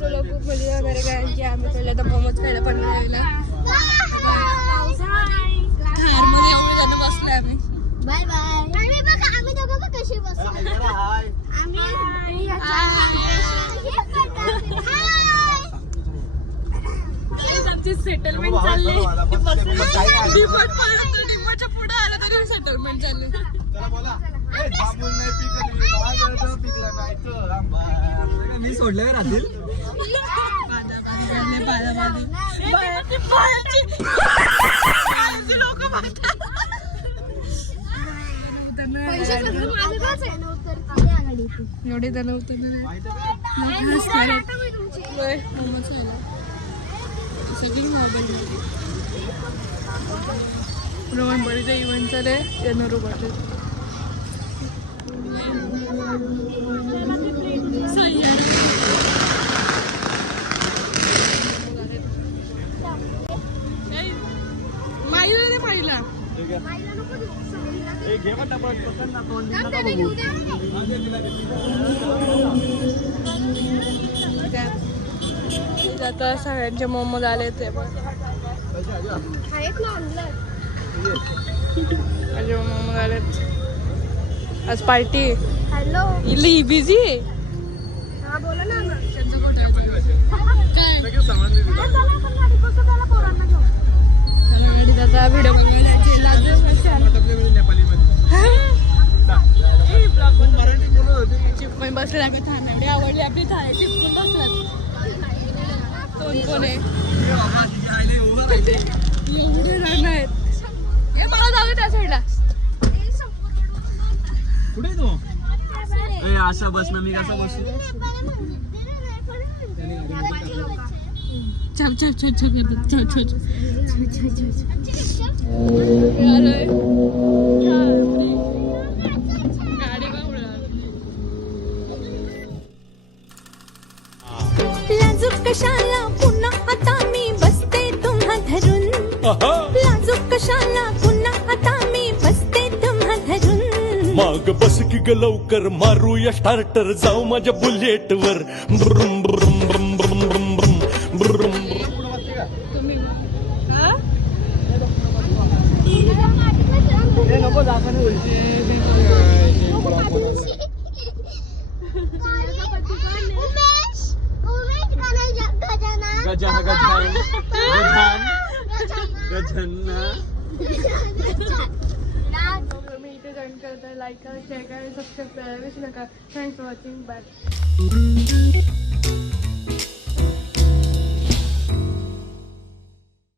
चलो खूप मजा वगैरे करायची. आम्ही चला तर मोमोज खायला पनवेलला. कारमध्ये एवढे जण बसले आम्ही. Bye bye. आम्ही बघा आम्ही दोघं बघ कशी बसलो. हाय. आम्ही आमची सेटलमेंट चालली. डिमार्टच्या पुढे आलं तरी सेटलमेंट चालली. मी सोडलं का राहतील एवढे जण होते सगळी मोबाईल रोहनबळीचा इव्हेंट चालू आहे. त्यांना रोबोट माईला रे माईला आता सगळ्यांचे मोमोज आले ते पण मोमोज आलेत. आज पार्टी. हॅलो. इली बिझी आहे. हा बोला ना. गाडीत आता व्हिडिओ चिपकून बसले. आम्ही ठाणे आवडली आपली ठाणे चिपकून बसलात. कोण कोण आहे एवढे जण आहेत. हे मला जाऊ दे त्या साईडला. कुठे तू असा बस ना मी कसा बसू. छाप छाप छाप छाप करतात. छाप छाप गाडी पण लाजूक कशाला पुन्हा आता मी बसते तुम्हा धरून. लाजूक कशाला पुन्हा आता मी बसते तुम्हा धरून. माग बस की ग लवकर मारूया स्टार्टर जाऊ माझ्या बुलेट वर. ब्रुम ब्रुम ब्रुम ब्रुम ब्रुम ब्रुम ब्रुम. मी इथे जॉईन करताय. लाईक करा, शेअर करा, सबस्क्राईब करायला विसरू नका. Thanks for watching. बाय.